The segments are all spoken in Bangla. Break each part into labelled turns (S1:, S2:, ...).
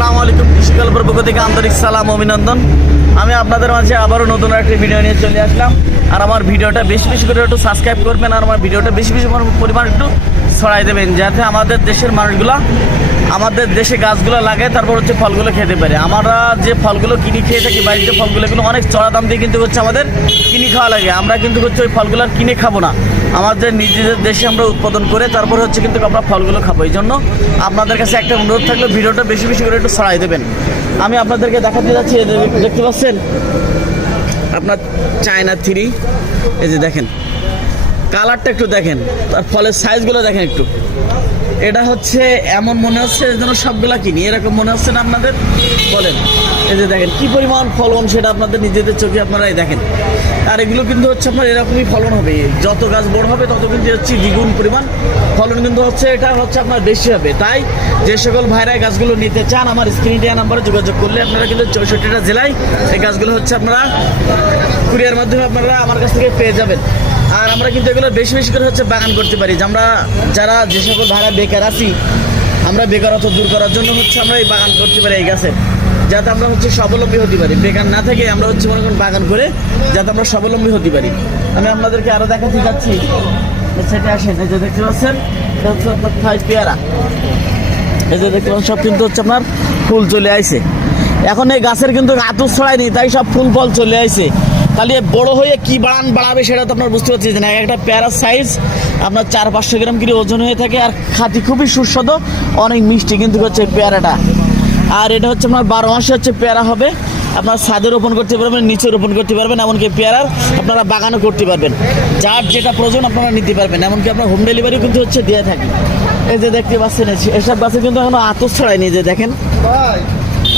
S1: আসসালামু আলাইকুম। কৃষি গল্পের পক্ষ থেকে আন্তরিক সালাম, অভিনন্দন। আমি আপনাদের মাঝে আবারও নতুন একটি ভিডিও নিয়ে চলে আসলাম। আর আমার ভিডিওটা বেশি বেশি করে একটু সাবস্ক্রাইব করবেন আর আমার ভিডিওটা বেশি বেশি পরিমাণ একটু ছড়াই দেবেন, যাতে আমাদের দেশের মানুষগুলো, আমাদের দেশে গাছগুলো লাগে তারপর হচ্ছে ফলগুলো খেতে পারে। আমরা যে ফলগুলো কিনে, খেয়ে থাকি, বাড়িতে ফলগুলো এগুলো অনেক চড়া দাম দিয়ে কিন্তু হচ্ছে আমাদের কিনে খাওয়া লাগে। আমরা কিন্তু হচ্ছে ওই ফলগুলো কিনে খাব না। আমাদের নিজেদের দেশে আমরা উৎপাদন করে তারপর হচ্ছে কিন্তু আমরা ফলগুলো খাব। এই জন্য আপনাদের কাছে একটা অনুরোধ থাকলে, ভিডিওটা বেশি বেশি করে একটু ছড়াই দেবেন। আমি আপনাদেরকে দেখাতে যাচ্ছি দেখতে পাচ্ছেন? আপনার চায়না থ্রি এই যে দেখেন। কালারটা একটু দেখেন তার ফলের সাইজগুলো দেখেন একটু। এটা হচ্ছে এমন মনে হচ্ছে যেন সবগুলা কিনি, এরকম মনে হচ্ছে না আপনাদের? বলেন। এই যে দেখেন, কি পরিমাণ ফলন সেটা আপনাদের নিজেদের চোখে আপনারাই দেখেন। আর এগুলো কিন্তু হচ্ছে আপনার এরকমই ফলন হবে। যত গাছ বড় হবে, তত কিন্তু হচ্ছে দ্বিগুণ পরিমাণ ফলন কিন্তু হচ্ছে, এটা হচ্ছে আপনার বেশি হবে। তাই যে সকল ভাইরা গাছগুলো নিতে চান, আমার স্ক্রিন দেওয়া নাম্বারে যোগাযোগ করলে আপনারা কিন্তু চৌষট্টিটা জেলায় এই গাছগুলো হচ্ছে আপনারা কুরিয়ার মাধ্যমে আপনারা আমার কাছ থেকে পেয়ে যাবেন। আর আমরা কিন্তু এগুলো বেশি বেশি করে হচ্ছে বাগান করতে পারি। যে আমরা যারা যে সকল ভাড়া বেকার আছি, আমরা বেকারত্ব দূর করার জন্য হচ্ছে আমরা এই বাগান করতে পারি এই গাছের যাতে আমরা হচ্ছে স্বাবলম্বী হতে পারি। বেকার না থেকে আমরা হচ্ছে মনে করেন বাগান করে যাতে আমরা স্বাবলম্বী হতে পারি। আমি আপনাদেরকে আরও দেখাতে যাচ্ছি। সেটা আসেন, এই যে দেখতে পাচ্ছেন, এটা হচ্ছে আপনার থাই পেয়ারা। এই যে সব কিন্তু হচ্ছে আপনার ফুল চলে আইছে। এখন এই গাছের কিন্তু আতুর ছড়ায়নি, তাই সব ফুল ফল চলে আইছে। এ বড় হয়ে কি বাড়ান বাড়াবে সেটা তো আপনার বুঝতে পারছেন না, এক একটা প্যারার সাইজ আপনার চার পাঁচশো গ্রাম করে ওজন হয়ে থাকে আর খাতি খুবই সুস্বাদু, অনেক মিষ্টি কিন্তু হচ্ছে পেয়ারাটা আর এটা হচ্ছে আপনার বারো মাসে হচ্ছে পেয়ারা হবে। আপনার ছাদে রোপণ করতে পারবেন, নিচে রোপণ করতে পারবেন, এমনকি পেয়ারার আপনারা বাগানও করতে পারবেন। যার যেটা প্রয়োজন আপনারা নিতে পারবেন, এমনকি আপনার হোম ডেলিভারি কিন্তু হচ্ছে দিয়ে থাকে। এই যে দেখতে পাচ্ছেন, এসব গাছে কিন্তু এখনও আতস ছড়ায়নি যে দেখেন।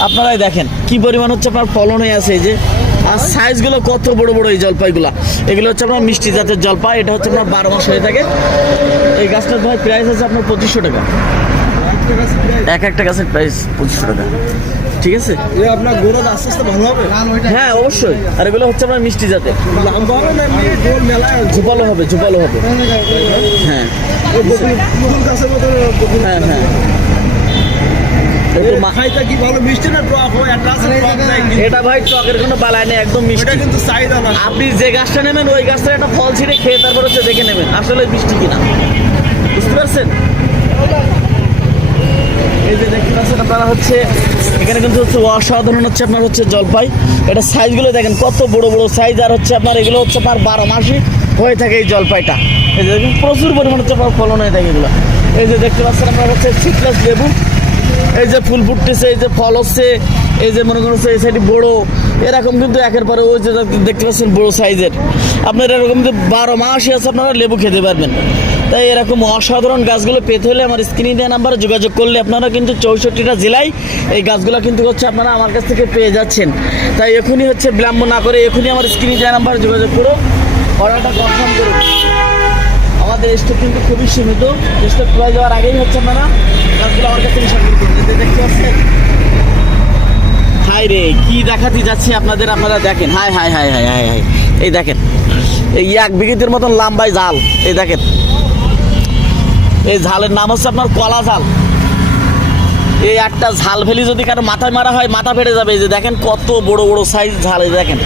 S1: আপনারাই দেখেন কি পরিমাণ হচ্ছে আপনার ফলন হয়ে আছে এই যে। আর সাইজগুলো কত বড় বড় এই জলপাইগুলো। এগুলো হচ্ছে আপনার মিষ্টি জাতের জলপাই এটা হচ্ছে আপনার বারো মাস হয়ে থাকে। এই গাছটার ভাই প্রাইস আছে আপনার পঁচিশশো টাকা। এক একটা গাছের প্রাইস পঁচিশশো টাকা। ঠিক আছে?
S2: এ আপনার আস্তে আস্তে ভালো হবে।
S1: হ্যাঁ অবশ্যই। আর এগুলো হচ্ছে আপনার মিষ্টি জাতের।
S2: লম্বা হবে না এমনি
S1: ঝুপালো হবে ঝুপালো হবে। হ্যাঁ। হ্যাঁ হ্যাঁ। এটা ভাই টকের কোনো বালায় নেই একদম মিষ্টি।
S2: কিন্তু চাহিদা না।
S1: আপনি যে গাছটা নেবেন ওই গাছটার একটা ফল ছিঁড়ে খেয়ে তারপর হচ্ছে দেখে নেবেন আসলে মিষ্টি কিনা। বুঝতে পারছেন? এই যে দেখতে পাচ্ছেন আপনারা হচ্ছে এখানে কিন্তু হচ্ছে অসাধারণ হচ্ছে আপনার হচ্ছে জলপাই। এটা সাইজগুলো দেখেন কত বড় বড় সাইজ আর হচ্ছে আপনার এগুলো হচ্ছে আপনার বারো মাসই হয়ে থাকে এই জলপাইটা। এই যে দেখুন প্রচুর পরিমাণে হচ্ছে আপনার ফলন হয়ে থাকে এগুলো। এই যে দেখতে পাচ্ছেন আপনার হচ্ছে সিটলেস লেবু। এই যে ফুল ফুটতেছে, এই যে ফল হচ্ছে, এই যে মনে করছে এই সাইডে বড়। এরকম কিন্তু একের পরে ওই যে দেখতে পাচ্ছেন বড় সাইজের আপনার এরকম কিন্তু বারো মাসই আছে, আপনারা লেবু খেতে পারবেন। তাই এরকম অসাধারণ গাছগুলো পেতে হলে আমার স্ক্রিনে দেওয়া নাম্বারে যোগাযোগ করলে আপনারা কিন্তু চৌষট্টিটা জেলায় এই গাছগুলো কিন্তু হচ্ছে আপনারা আমার কাছ থেকে পেয়ে যাচ্ছেন। তাই এখনই হচ্ছে বিলম্ব না করে এখনই আমার স্ক্রিনে দেওয়া নাম্বারে যোগাযোগ করো। অর্ডারটা কনফার্ম করুন আমাদের স্টক কিন্তু খুবই সীমিত। স্টক ক্রয় যাওয়ার আগেই হচ্ছে আপনারা গাছগুলো হাই রে, কি দেখাতে যাচ্ছে আপনাদের, আপনারা দেখেন। Hi hi hi hi hi hi এই দেখেন, এই এক বিঘিতের মতন লাম্বাই জাল এই দেখেন, এই ঝালের নাম হচ্ছে আপনার কলা ঝাল। এই একটা ঝাল ফেলি যদি কারও মাথায় মারা হয়, মাথা ফেটে যাবে। এই যে দেখেন কত বড় বড় সাইজ ঝাল, এই দেখেন।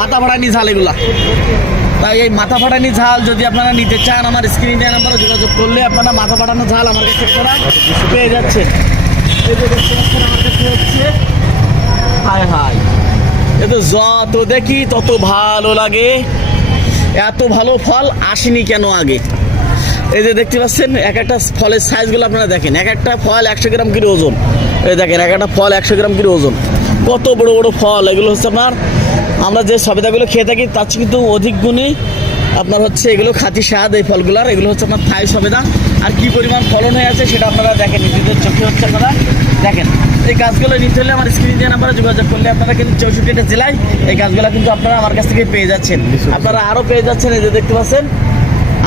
S1: মাথা ফাটানি ঝাল এগুলা। তাই এই মাথা ফাটানি ঝাল যদি আপনারা নিতে চান, আমার স্ক্রিন দেওয়া নাম্বারে যোগাযোগ করলে আপনারা মাথা ফাটানো ঝাল আমার কাছে আপনারা পেয়ে যাচ্ছেন। এই যে দেখতে পাচ্ছেন আমার কাছে হচ্ছে হায় হায় এ তো যত দেখি তত ভালো লাগে। এত ভালো ফল আসেনি কেন আগে? এই যে দেখতে পাচ্ছেন, এক একটা ফলের সাইজগুলো আপনারা দেখেন। এক একটা ফল একশো গ্রাম করে ওজন। এই দেখেন, এক একটা ফল একশো গ্রাম করে ওজন। কত বড় বড় ফল, এগুলো হচ্ছে আপনার আমরা যে সবেদাগুলো খেয়ে থাকি, তার কিন্তু অধিক গুণে আপনার হচ্ছে এগুলো খাতি স্বাদ এই ফলগুলার। এগুলো হচ্ছে আপনার থাই সবেদা। আর কি পরিমাণ ফলন হয়ে আছে সেটা আপনারা দেখেন, নিজেদের চোখে হচ্ছে আপনারা দেখেন। এই গাছগুলো নিতে হলে আমার স্ক্রিন দিয়ে নাম্বারে যোগাযোগ করলে আপনারা কিন্তু চৌষট্টিটা জেলায় এই গাছগুলো কিন্তু আপনারা আমার কাছ থেকে পেয়ে যাচ্ছেন। আপনারা আরও পেয়ে যাচ্ছেন এই যে দেখতে পাচ্ছেন,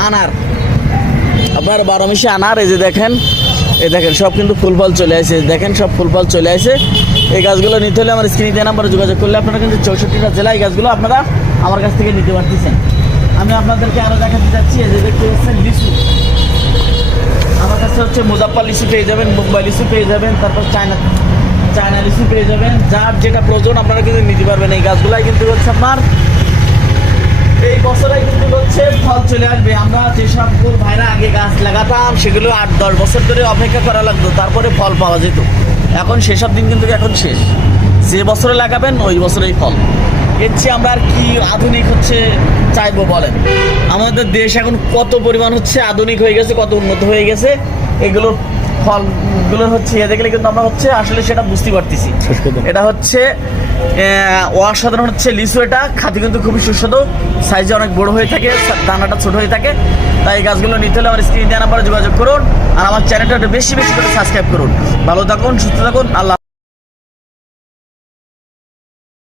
S1: আনার। আপনার বারো মিশে আনার, এই যে দেখেন এই দেখেন, সব কিন্তু ফুল ফল চলে আসে। দেখেন, সব ফুল ফল চলে আসে। এই গাছগুলো নিতে হলে আমার স্ক্রিনে দেওয়া নাম্বারে যোগাযোগ করলে আপনারা কিন্তু চৌষট্টিটা জেলা এই গাছগুলো আপনারা আমার কাছ থেকে নিতে পারতেছেন। আমি আপনাদেরকে আরও দেখাতে চাচ্ছি এই যে দেখতে পাচ্ছেন লিচু। আমার কাছে হচ্ছে মুজাফর লিচু পেয়ে যাবেন, মুম্বাই লিচু পেয়ে যাবেন, তারপর চায়না চায়না লিচু পেয়ে যাবেন। যার যেটা প্রয়োজন আপনারা কিন্তু নিতে পারবেন এই গাছগুলাই। কিন্তু হচ্ছে আপনার এই বছরে কিন্তু হচ্ছে ফল চলে আসবে। আমরা যেসব ভাইরা আগে গাছ লাগাতাম, সেগুলো আট দশ বছর ধরে অপেক্ষা করা লাগতো, তারপরে ফল পাওয়া যেত। এখন সেসব দিন কিন্তু এখন শেষ। যে বছরে লাগাবেন, ওই বছরেই ফল। এর চেয়ে আমরা আর কি আধুনিক হচ্ছে চাইব বলেন? আমাদের দেশ এখন কত পরিমাণ হচ্ছে আধুনিক হয়ে গেছে, কত উন্নত হয়ে গেছে এগুলোর ফলগুলো হচ্ছে ইয়ে দেখলে কিন্তু আমরা হচ্ছে আসলে সেটা বুঝতে পারতেছি। এটা হচ্ছে অসাধারণ হচ্ছে লিচু এটা। খাতে কিন্তু খুবই সুস্বাদু। সাইজে অনেক বড় হয়ে থাকে দানাটা ছোট হয়ে থাকে। তাই এই গাছগুলো নিতে হলে আমার স্ক্রিন দেওয়া নাম্বারে যোগাযোগ করুন। আর আমার চ্যানেলটা বেশি বেশি করে সাবস্ক্রাইব করুন। ভালো থাকুন সুস্থ থাকুন আল্লাহ